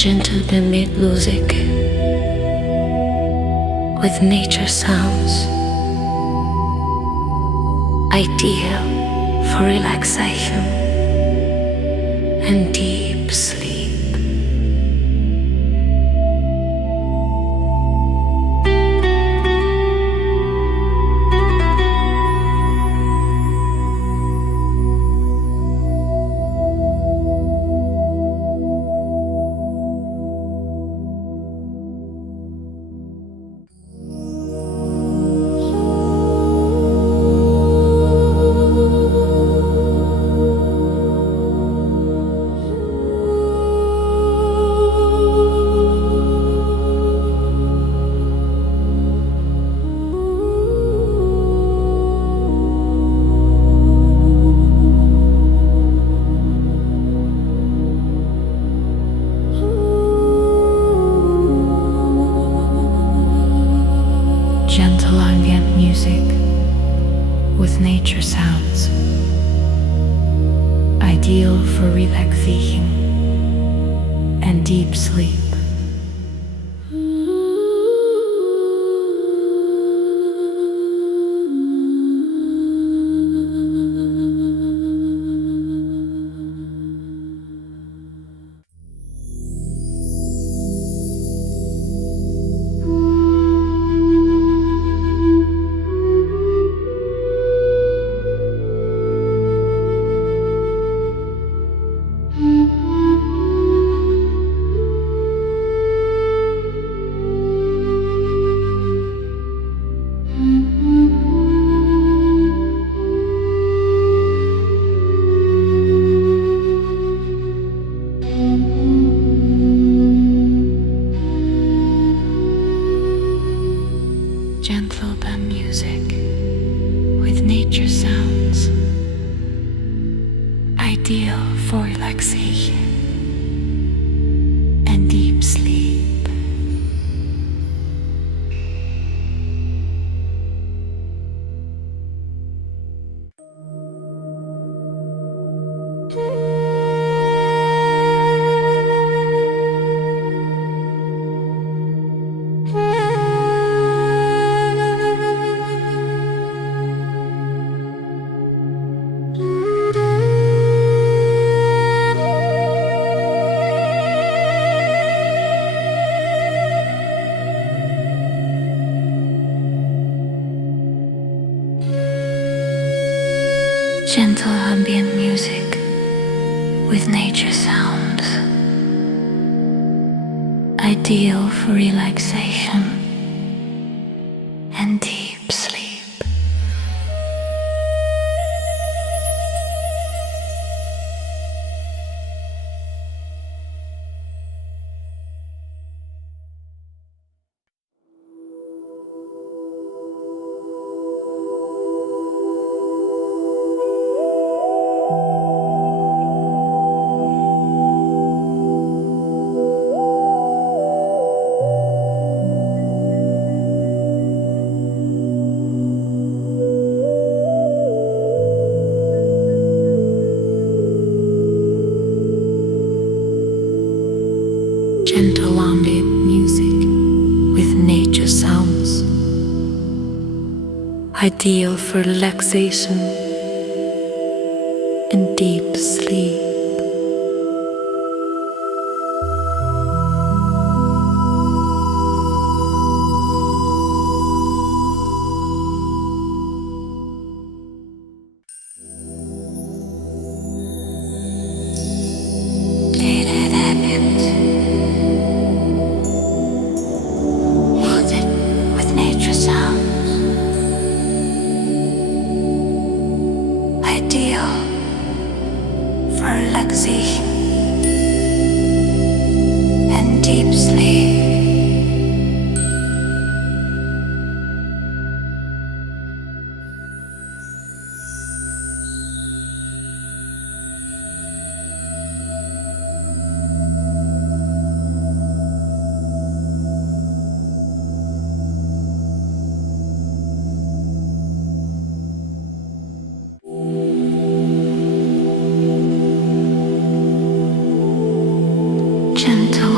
Gentle ambient music with nature sounds, ideal for relaxation and deep sleep. Gentle ambient music with nature sounds, ideal for relaxation and deep sleep. Gentle band music with nature sounds, ideal for relaxation and deep sleep. Gentle ambient music with nature sounds, ideal for relaxation and deep sleep. Gentle ambient music with nature sounds, ideal for relaxation and deep sleep. Ideal for relaxation and deep sleep. Gentle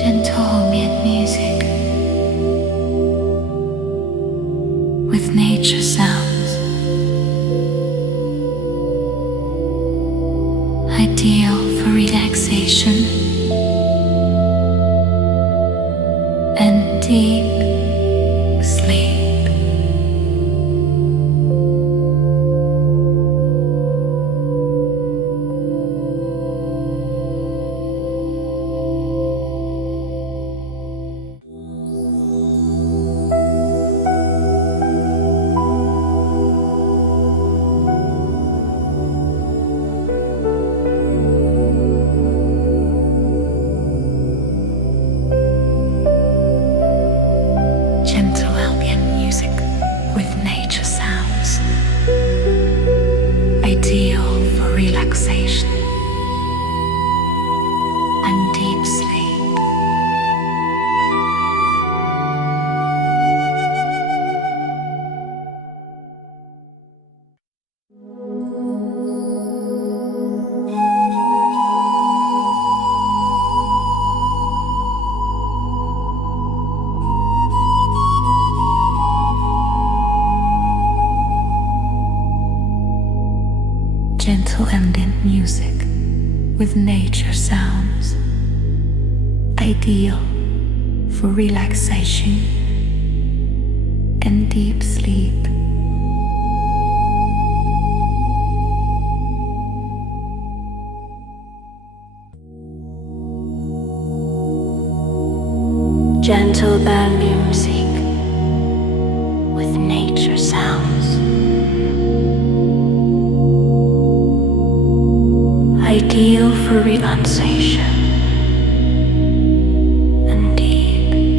Gentle ambient music with nature sounds, ideal for relaxation and deep sleep. Gentle ambient music with nature sounds, ideal for relaxation and deep sleep. Gentle ambient music with nature sounds, ideal for relaxation and deep sleep. Gentle ambient music with nature sounds, ideal for relaxation and deep sleep.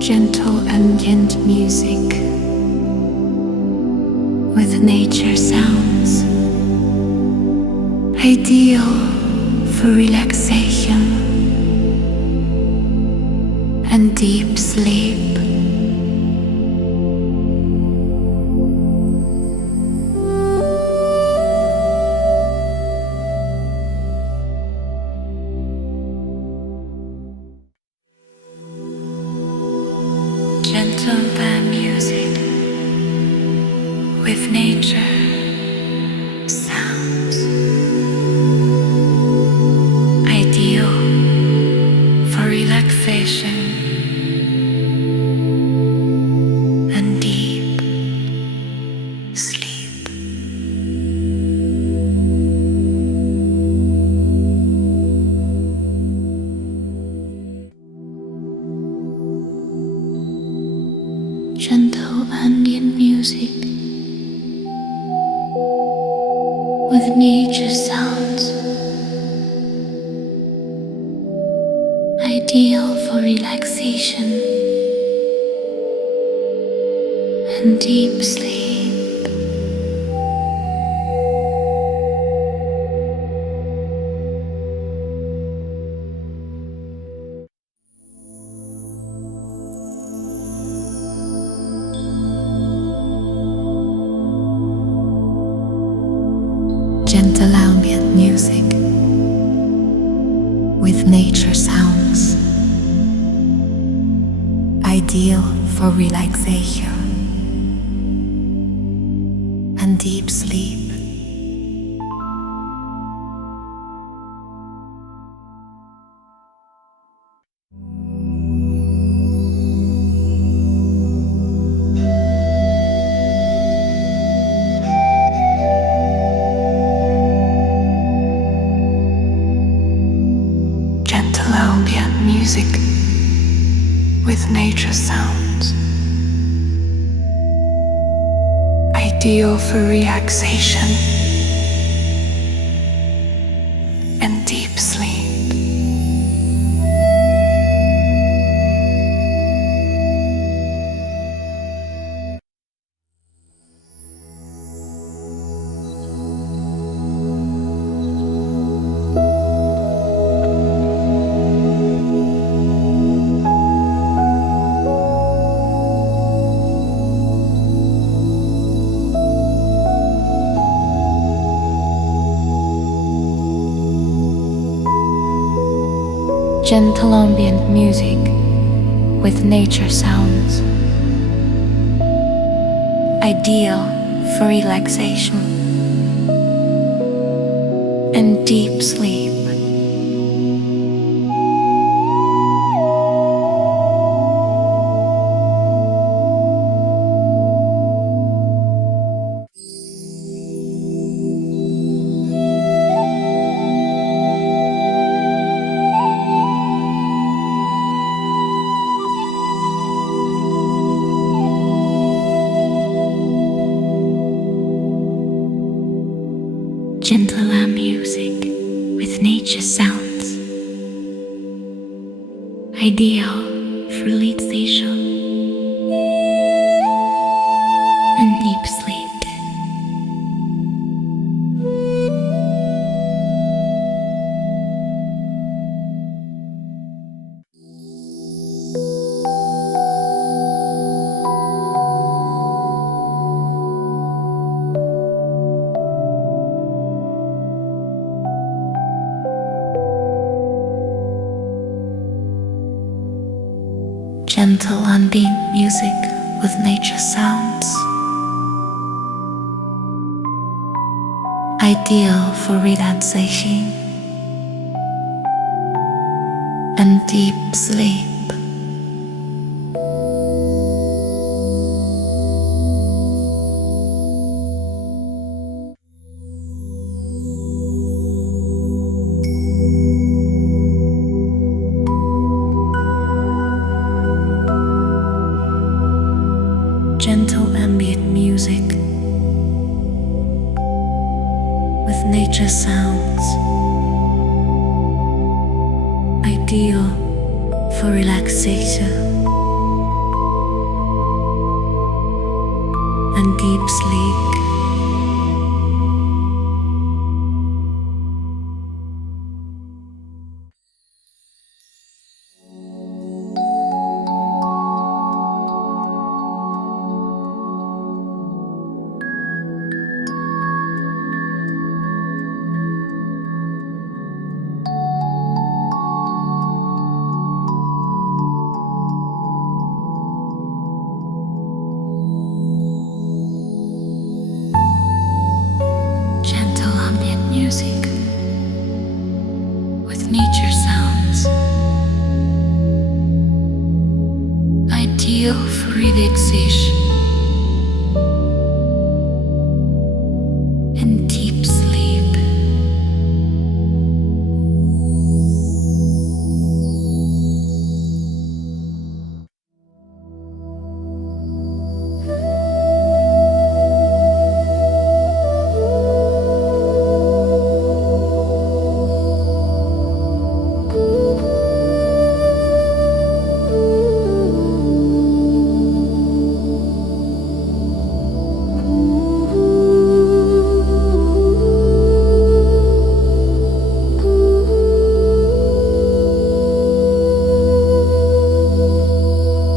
Gentle ambient music with nature sounds, ideal for relaxation and deep sleep. Gentle ambient music with nature sounds, ideal for relaxation and deep sleep. Gentle ambient music with nature sounds, ideal for relaxation and deep sleep. Gentle ambient music with nature sounds, ideal for relaxation and deep sleep. Gentle ambient music with nature sounds, ideal for relaxation and deep sleep. Gentle ambient music with nature sounds. Ideal for relaxation and deep sleep. Gentle ambient music with nature sounds. Ideal for relaxation and deep sleep. Gentle ambient music with nature sounds. Ideal for relaxation and deep sleep. Gentle ambient music with nature sounds. Ideal for relaxation and deep sleep. Music with nature sounds. Ideal for relaxation and deep sleep.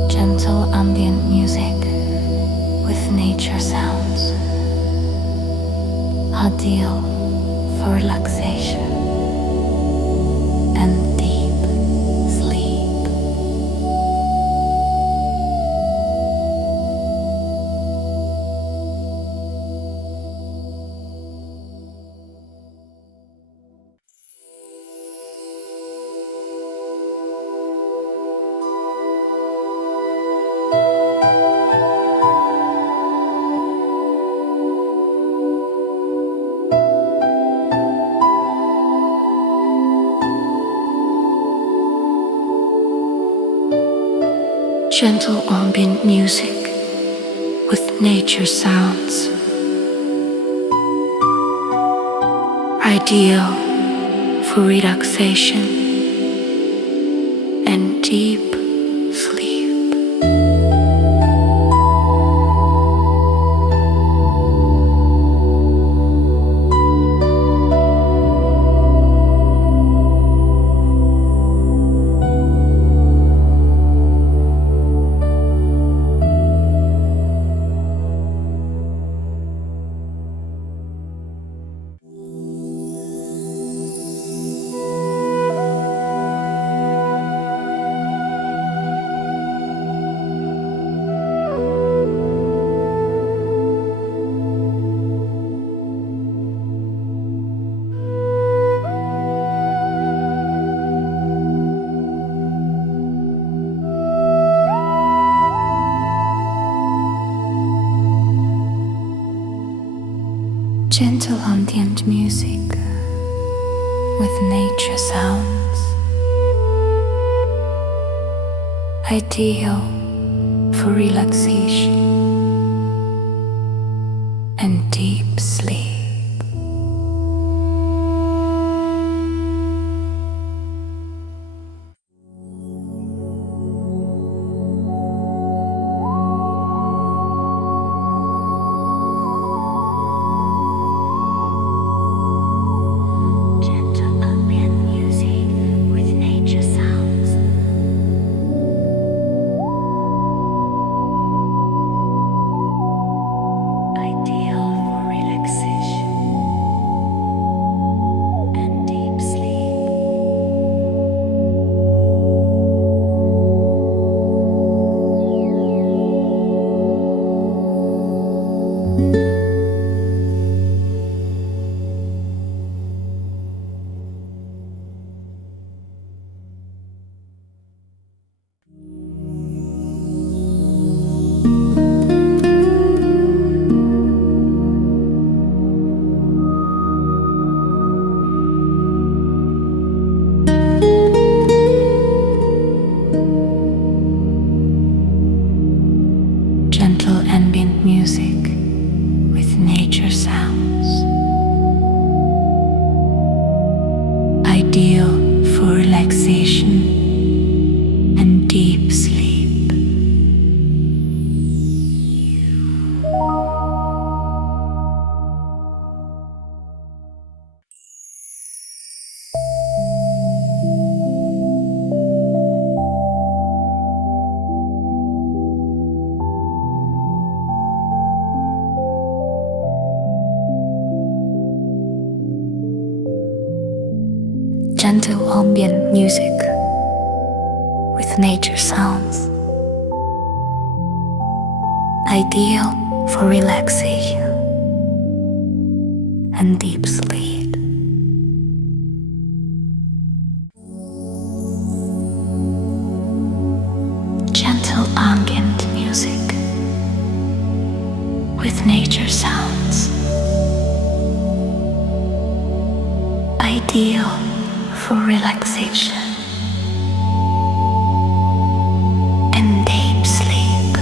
Gentle ambient music with nature sounds. Ideal for relaxation and deep sleep. Gentle ambient music with nature sounds. Ideal for relaxation and deep sleep. Gentle ambient music with nature sounds, ideal for relaxation and deep sleep. Gentle ambient music with nature sounds, ideal for relaxation and deep sleep. Gentle ambient music with nature sounds, ideal for relaxation and deep sleep. Gentle ambient music with nature sounds, ideal for relaxation and deep sleep.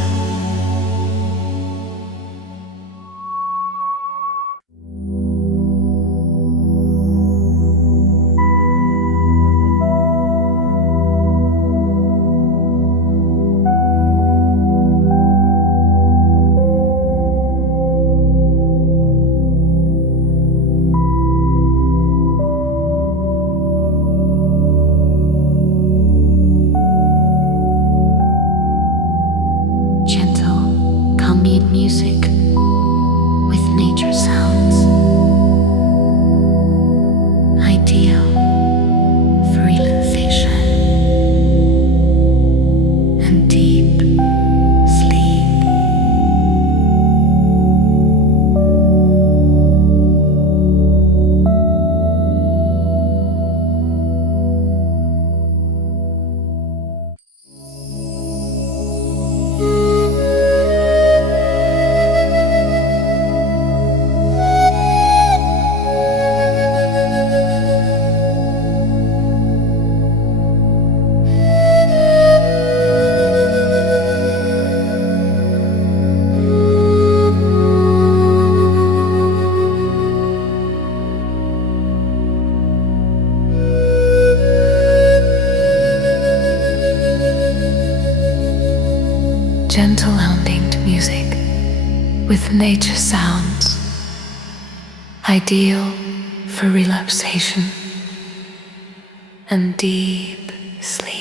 Ambient music with nature sounds, ideal for relaxation and deep sleep. Gentle ambient music with nature sounds, ideal for relaxation and deep sleep.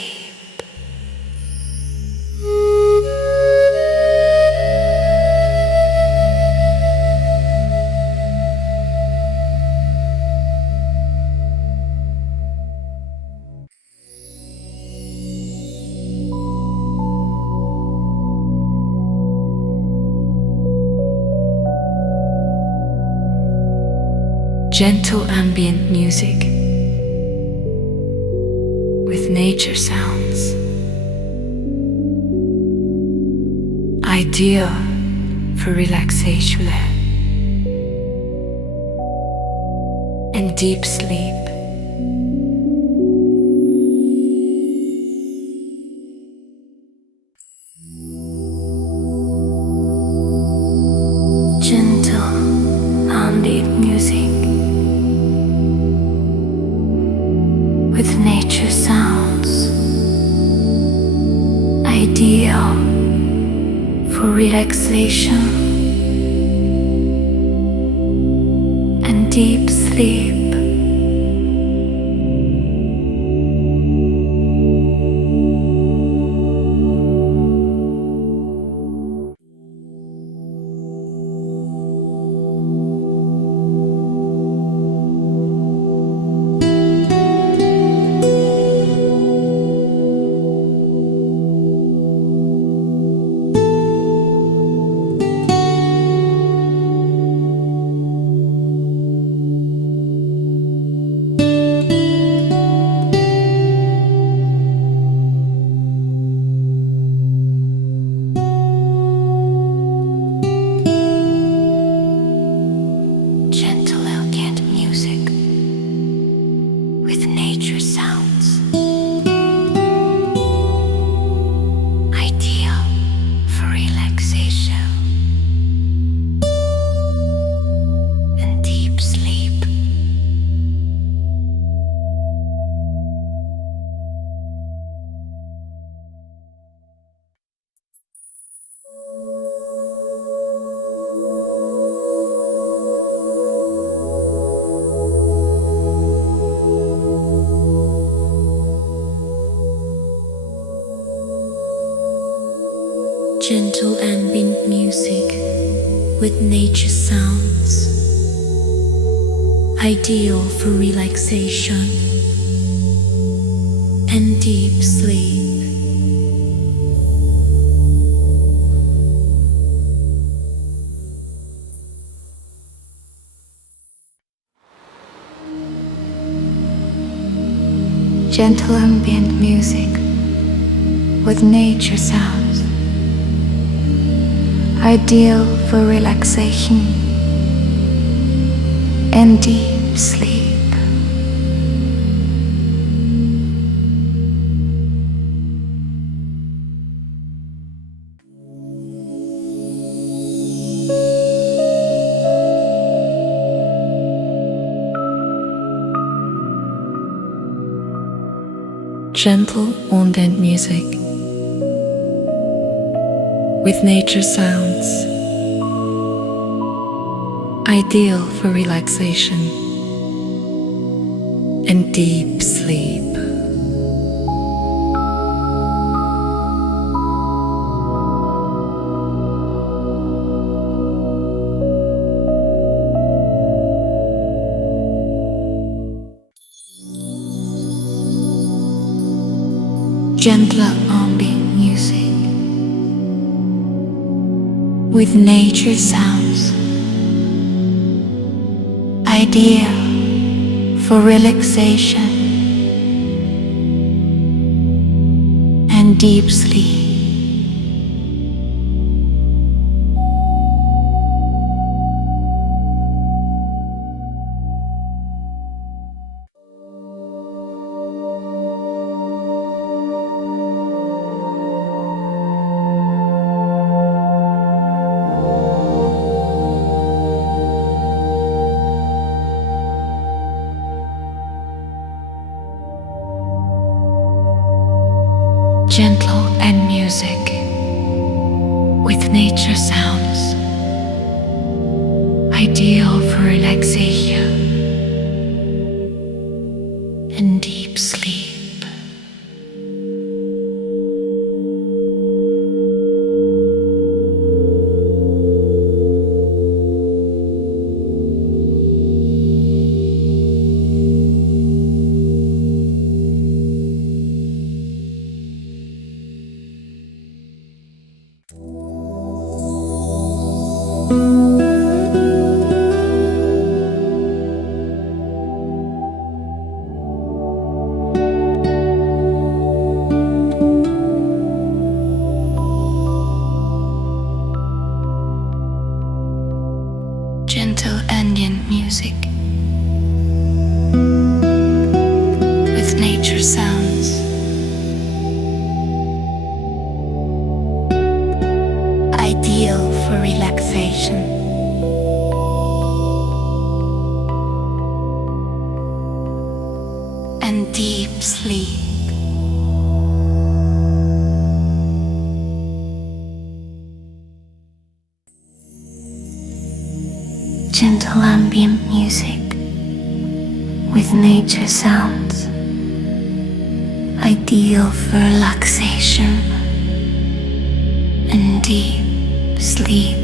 Gentle ambient music with nature sounds, ideal for relaxation and deep sleep. Gentle ambient music with nature sounds, ideal for relaxation and deep sleep. Gentle ambient music with nature sounds, ideal for relaxation and deep sleep. Gentle ambient music with nature sounds, ideal for relaxation and deep sleep. Gentle ambient music with nature sounds, ideal for relaxation and deep sleep. Gentle ambient music with nature sounds, ideal for relaxation and deep sleep. Gentler ambient music with nature sounds, ideal for relaxation and deep sleep. Gentle and music with nature sounds, ideal for relaxation and deep sleep. nature sounds. Ideal for relaxation and deep sleep. Gentle ambient music with nature sounds, ideal for relaxation and deep sleep.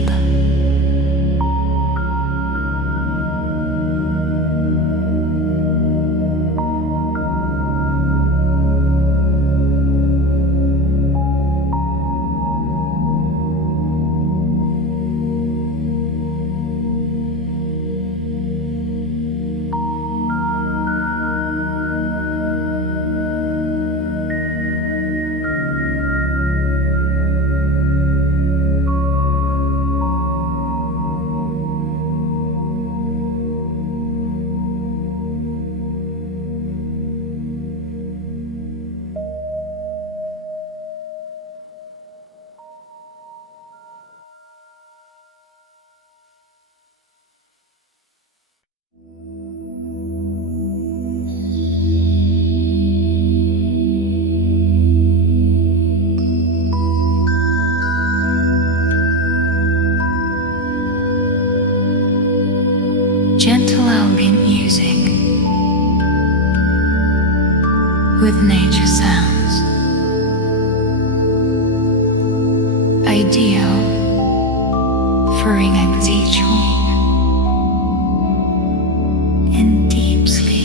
Gentle ambient music with nature sounds, ideal for relaxation and deep sleep.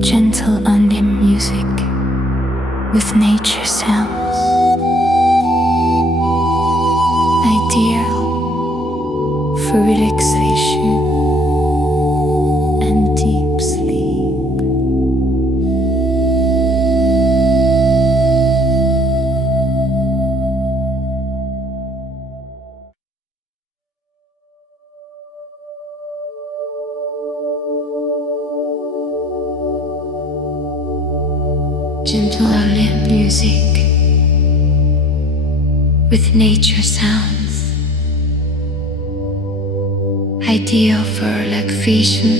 Gentle ambient music with nature sounds, ideal for relaxation and deep sleep. Gentle ambient music with nature sounds, ideal for relaxation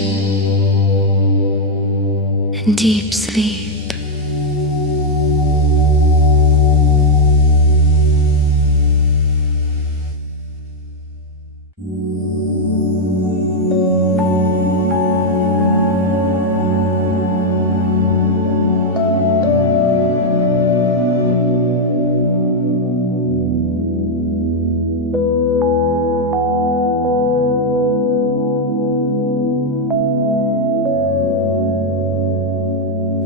and deep sleep.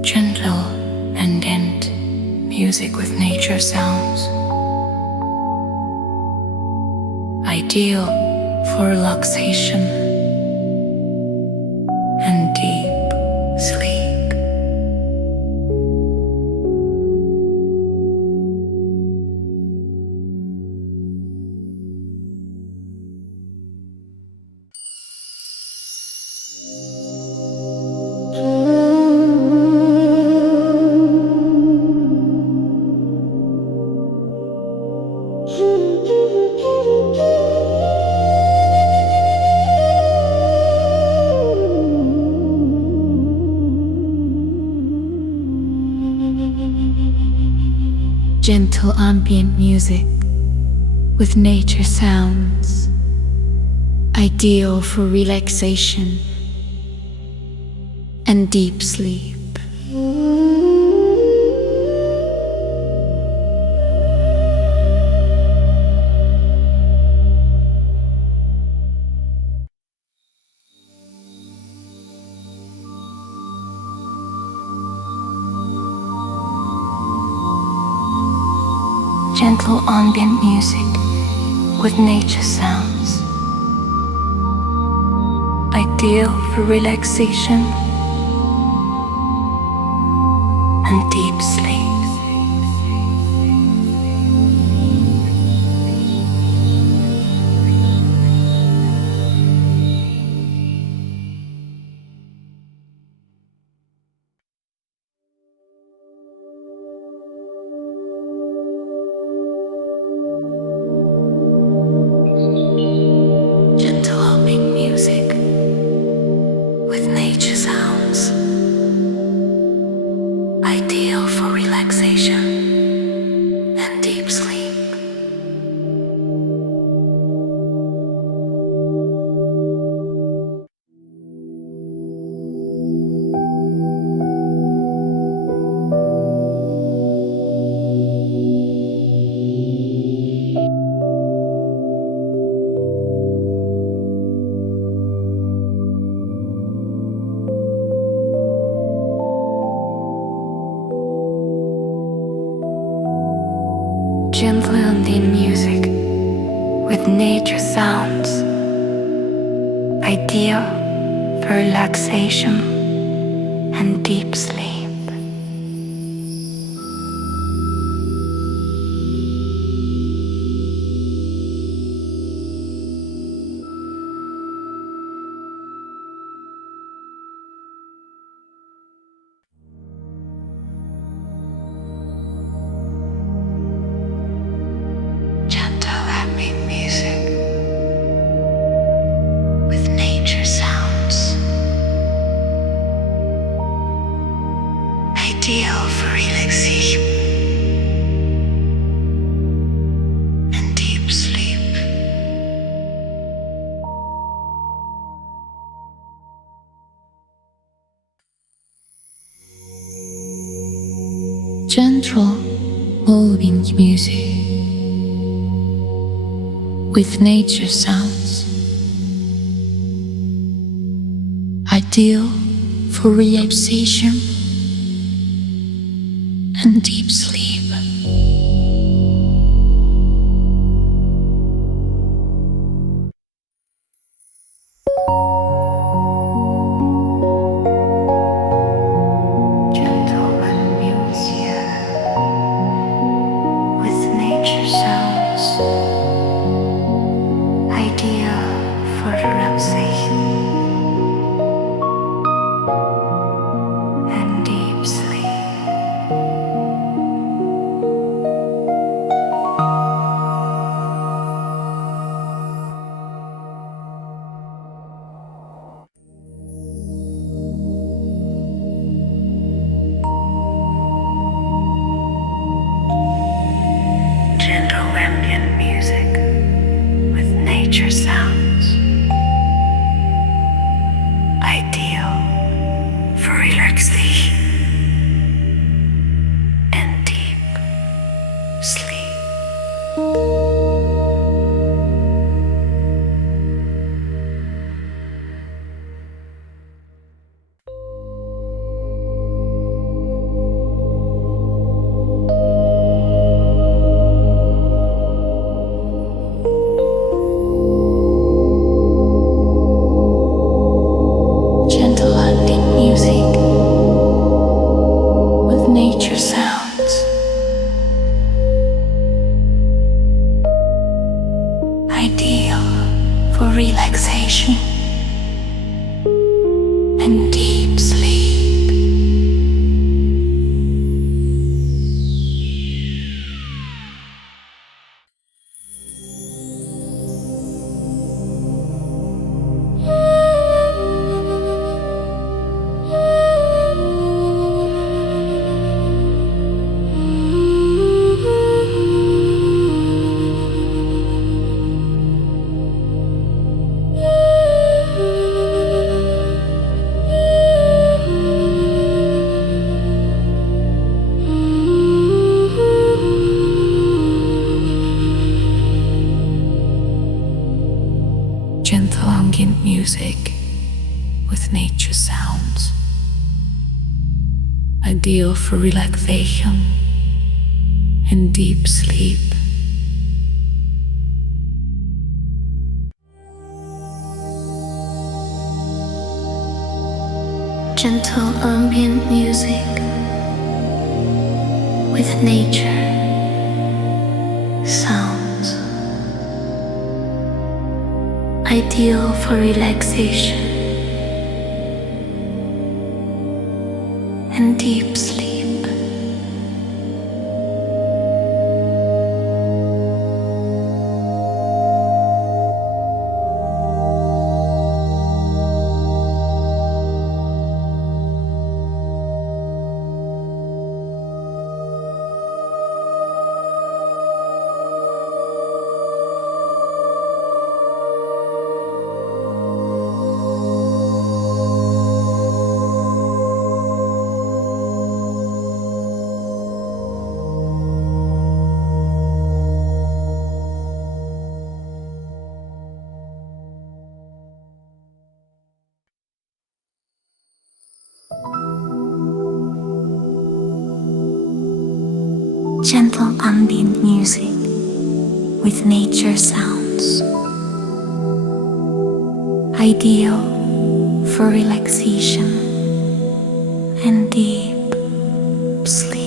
Gentle ambient music with nature sounds, ideal for relaxation and deep sleep. Gentle ambient music with nature sounds, ideal for relaxation and deep sleep. Gentle ambient music with nature sounds, ideal for relaxation and deep sleep. Gentle ambient music with nature sounds, ideal for relaxation and deep sleep. Gentle ambient music with nature sounds, ideal for relaxation and deep sleep. Gentle ambient music with nature sounds, ideal for relaxation and deep sleep. Gentle, moving music with nature sounds, ideal for relaxation and deep sleep. Gentle music with nature sounds, ideal for relaxation and deep sleep. Gentle ambient music with nature sounds, ideal for relaxation and deep sleep. Gentle ambient music with nature sounds, ideal for relaxation and deep sleep. Gentle ambient music with nature sounds, ideal for relaxation and deep sleep. Gentle ambient music with nature sounds, ideal for relaxation and deep sleep. Gentle ambient music with nature sounds, ideal for relaxation and deep sleep.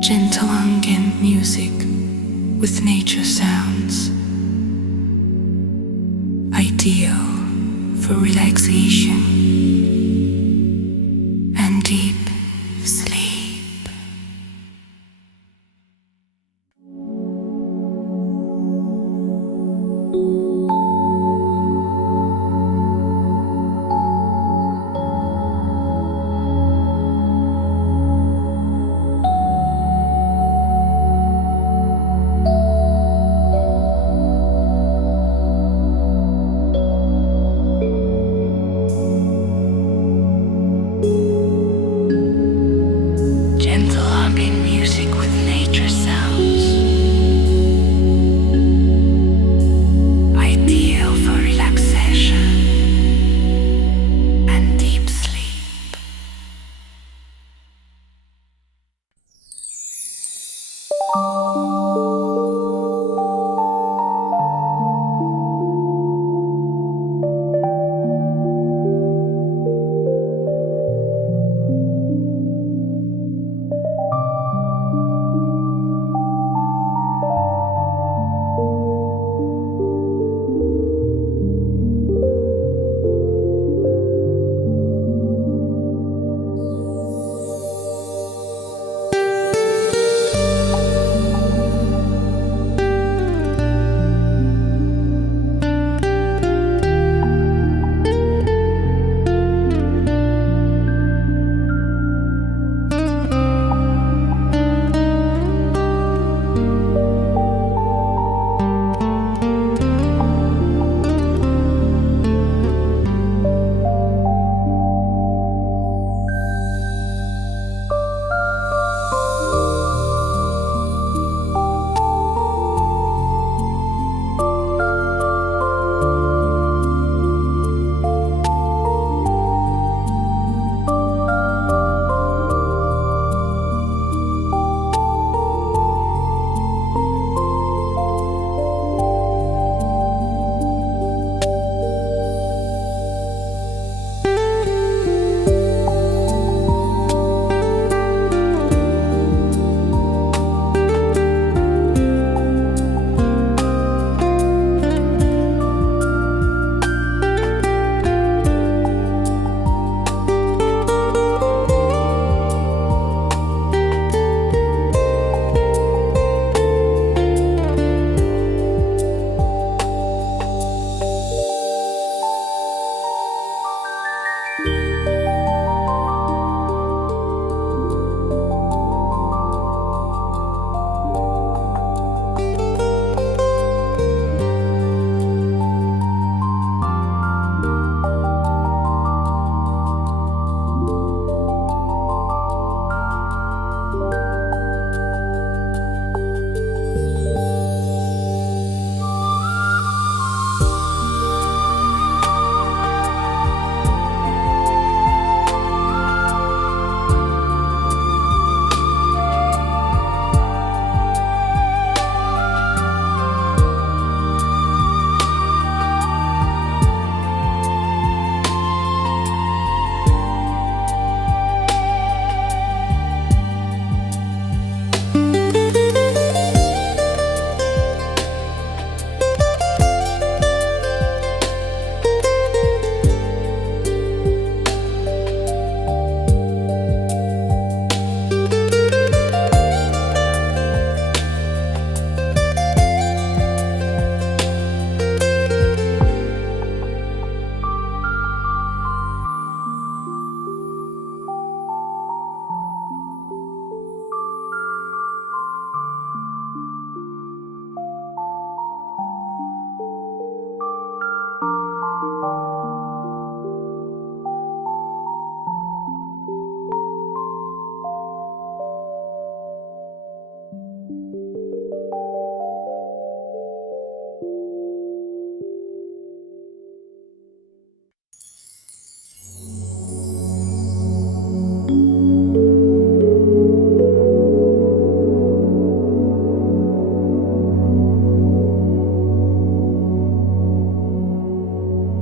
Gentle ambient music with nature sounds, ideal for relaxation and deep sleep.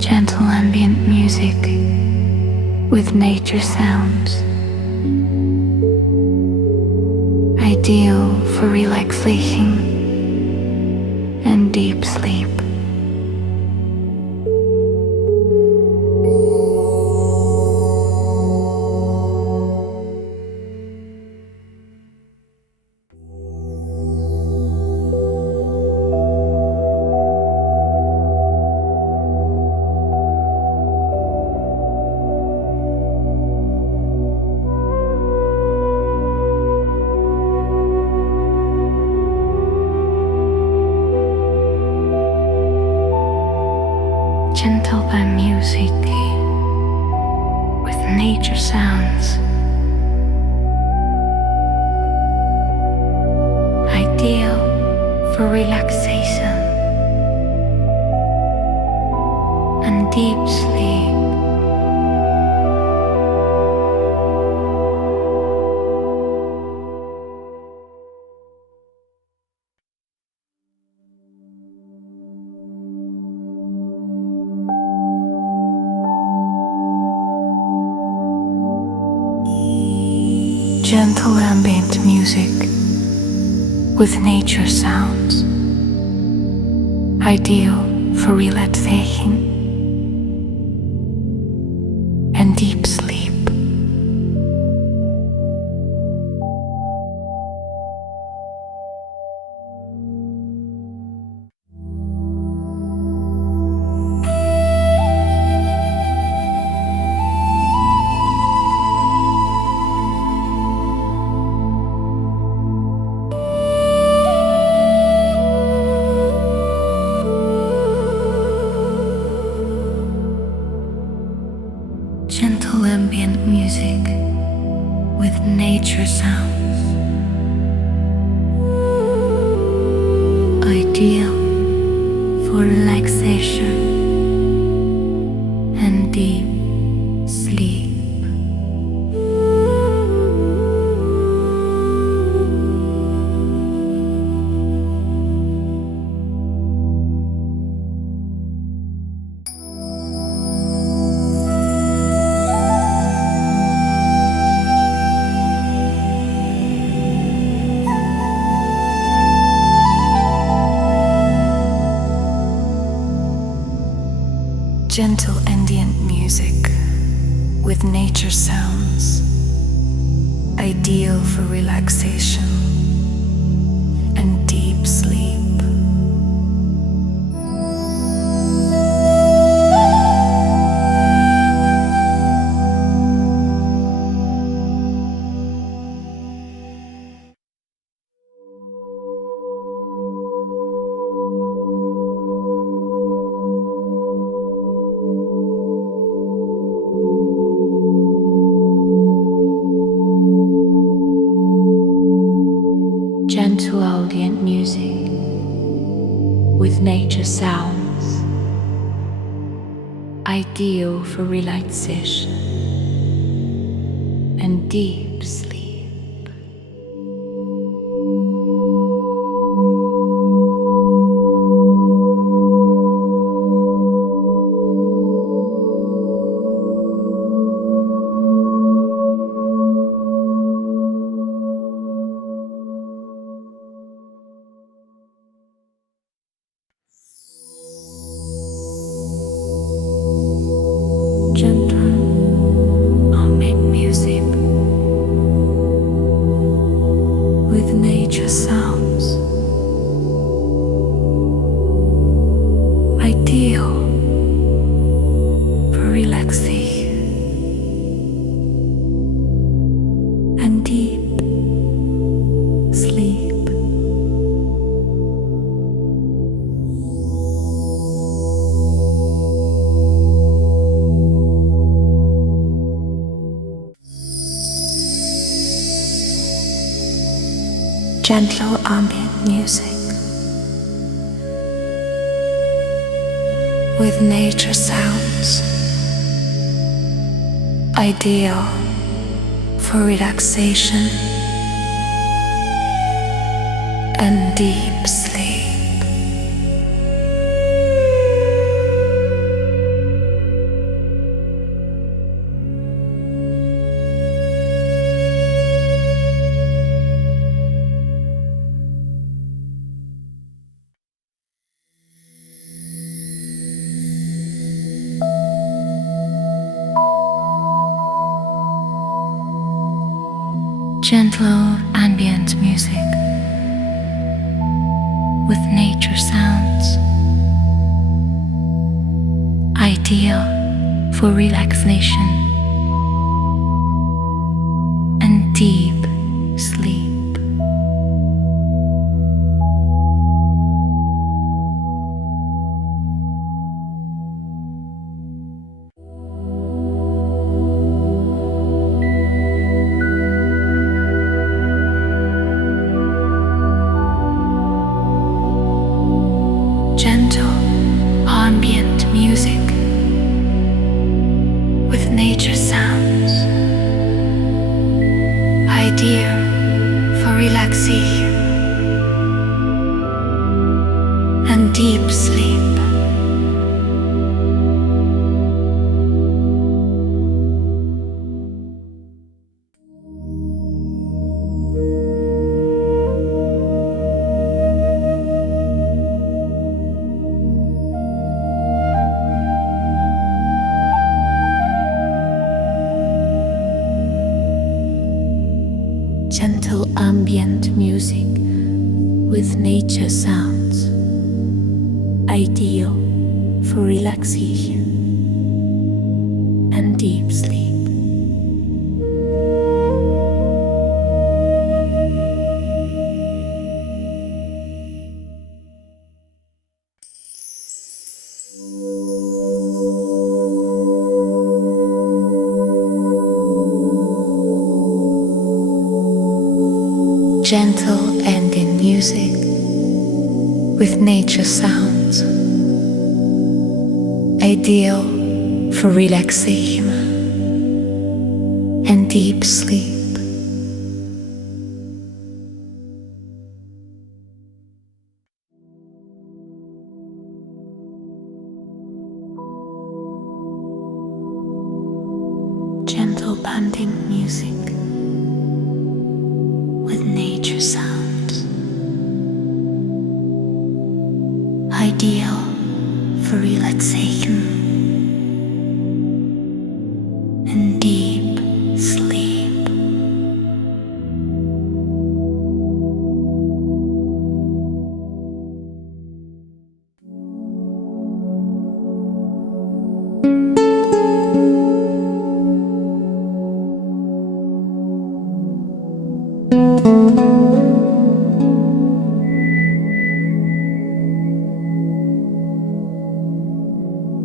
Gentle ambient music with nature sounds, ideal for relaxation and deep sleep. Gentle by music with nature sounds, ideal for relaxation and deep sleep. Gentle ambient music with nature sounds, ideal for relaxation and deep sleep. Gentle ambient music with nature sounds, ideal for relaxation and deep sleep. Gentle ambient music with nature sounds, ideal for relaxation and deep sleep. Gentle ambient music with nature sounds, ideal for relaxation and deep sleep. Gentle ambient music with nature sounds, ideal for relaxation and deep sleep. Gentle ambient music with nature sounds, ideal for relaxation and deep sleep. Gentle ambient music with nature sounds, ideal for relaxation and deep sleep. Gentle ambient music with nature sounds, ideal for relaxation and deep sleep. Gentle ambient music with nature sounds, ideal for relaxation and deep sleep. Gentle ambient music with nature sounds, ideal for relaxation and deep sleep. Gentle bonding music with nature sounds, ideal for relaxation and deep sleep.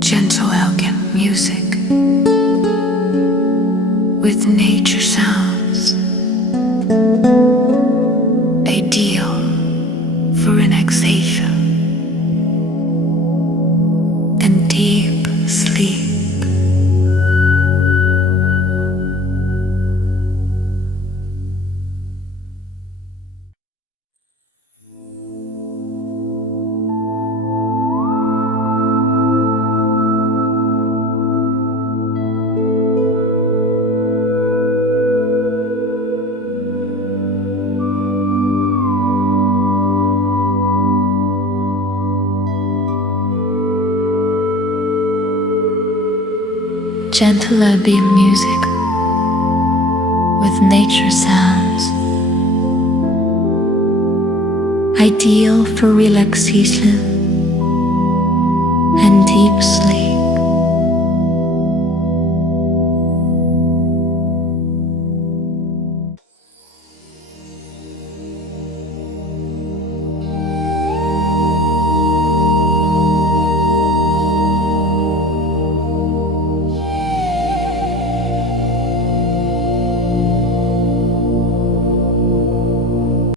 Gentle elegant music with nature sounds, ideal for relaxation and deep sleep. Gentle ambient music with nature sounds, ideal for relaxation